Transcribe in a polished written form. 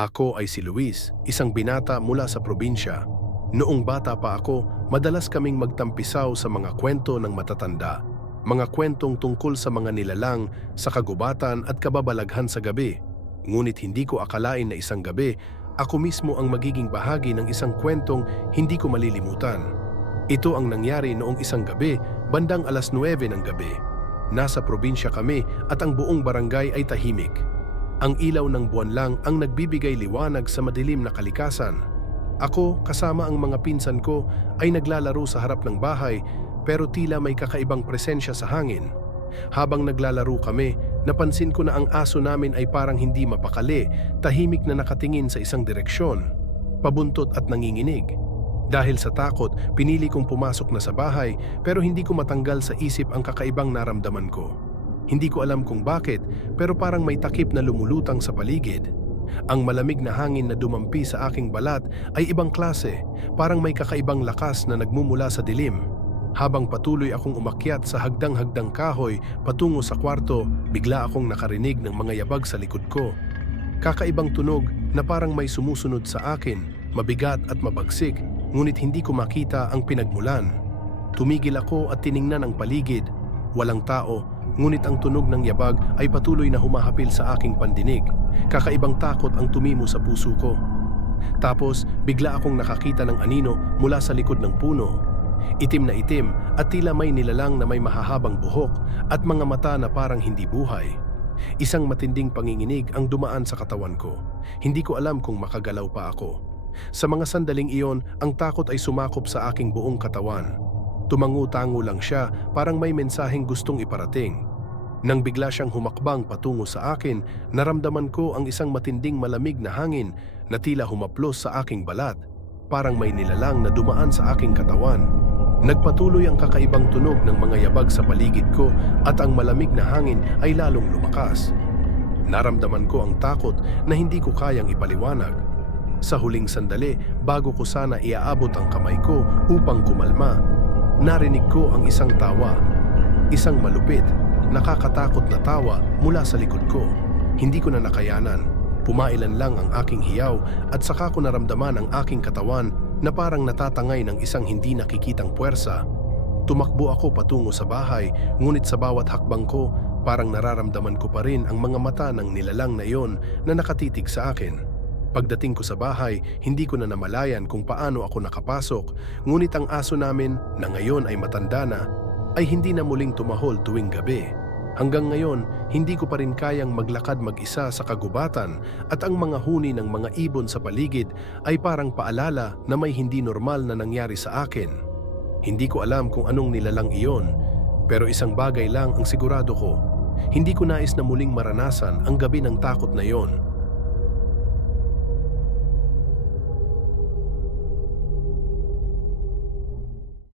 Ako ay si Luis, isang binata mula sa probinsya. Noong bata pa ako, madalas kaming magtampisaw sa mga kwento ng matatanda. Mga kwentong tungkol sa mga nilalang, sa kagubatan at kababalaghan sa gabi. Ngunit hindi ko akalain na isang gabi, ako mismo ang magiging bahagi ng isang kwentong hindi ko malilimutan. Ito ang nangyari noong isang gabi, bandang 9:00 ng gabi. Nasa probinsya kami at ang buong barangay ay tahimik. Ang ilaw ng buwan lang ang nagbibigay liwanag sa madilim na kalikasan. Ako, kasama ang mga pinsan ko, ay naglalaro sa harap ng bahay pero tila may kakaibang presensya sa hangin. Habang naglalaro kami, napansin ko na ang aso namin ay parang hindi mapakali, tahimik na nakatingin sa isang direksyon, pabuntot at nanginginig. Dahil sa takot, pinili kong pumasok na sa bahay pero hindi ko matanggal sa isip ang kakaibang naramdaman ko. Hindi ko alam kung bakit pero parang may takip na lumulutang sa paligid. Ang malamig na hangin na dumampi sa aking balat ay ibang klase, parang may kakaibang lakas na nagmumula sa dilim. Habang patuloy akong umakyat sa hagdang-hagdang kahoy patungo sa kwarto, bigla akong nakarinig ng mga yabag sa likod ko. Kakaibang tunog na parang may sumusunod sa akin, mabigat at mabagsik, ngunit hindi ko makita ang pinagmulan. Tumigil ako at tiningnan ang paligid. Walang tao, ngunit ang tunog ng yabag ay patuloy na humahapil sa aking pandinig. Kakaibang takot ang tumimo sa puso ko. Tapos, bigla akong nakakita ng anino mula sa likod ng puno. Itim na itim at tila may nilalang na may mahahabang buhok at mga mata na parang hindi buhay. Isang matinding panginginig ang dumaan sa katawan ko. Hindi ko alam kung makagalaw pa ako. Sa mga sandaling iyon, ang takot ay sumakop sa aking buong katawan. Tumangu-tango lang siya, parang may mensaheng gustong iparating. Nang bigla siyang humakbang patungo sa akin, naramdaman ko ang isang matinding malamig na hangin na tila humaplos sa aking balat. Parang may nilalang na dumaan sa aking katawan. Nagpatuloy ang kakaibang tunog ng mga yabag sa paligid ko at ang malamig na hangin ay lalong lumakas. Naramdaman ko ang takot na hindi ko kayang ipaliwanag. Sa huling sandali, bago ko sana iaabot ang kamay ko upang kumalma, narinig ko ang isang tawa. Isang malupit, nakakatakot na tawa mula sa likod ko. Hindi ko na nakayanan. Pumailan lang ang aking hiyaw at saka ko naramdaman ang aking katawan na parang natatangay ng isang hindi nakikitang puwersa. Tumakbo ako patungo sa bahay, ngunit sa bawat hakbang ko, parang nararamdaman ko pa rin ang mga mata ng nilalang na iyon na nakatitig sa akin. Pagdating ko sa bahay, hindi ko na namalayan kung paano ako nakapasok, ngunit ang aso namin, na ngayon ay matanda na, ay hindi na muling tumahol tuwing gabi. Hanggang ngayon, hindi ko pa rin kayang maglakad mag-isa sa kagubatan at ang mga huni ng mga ibon sa paligid ay parang paalala na may hindi normal na nangyari sa akin. Hindi ko alam kung anong nilalang iyon, pero isang bagay lang ang sigurado ko. Hindi ko nais na muling maranasan ang gabi ng takot na iyon.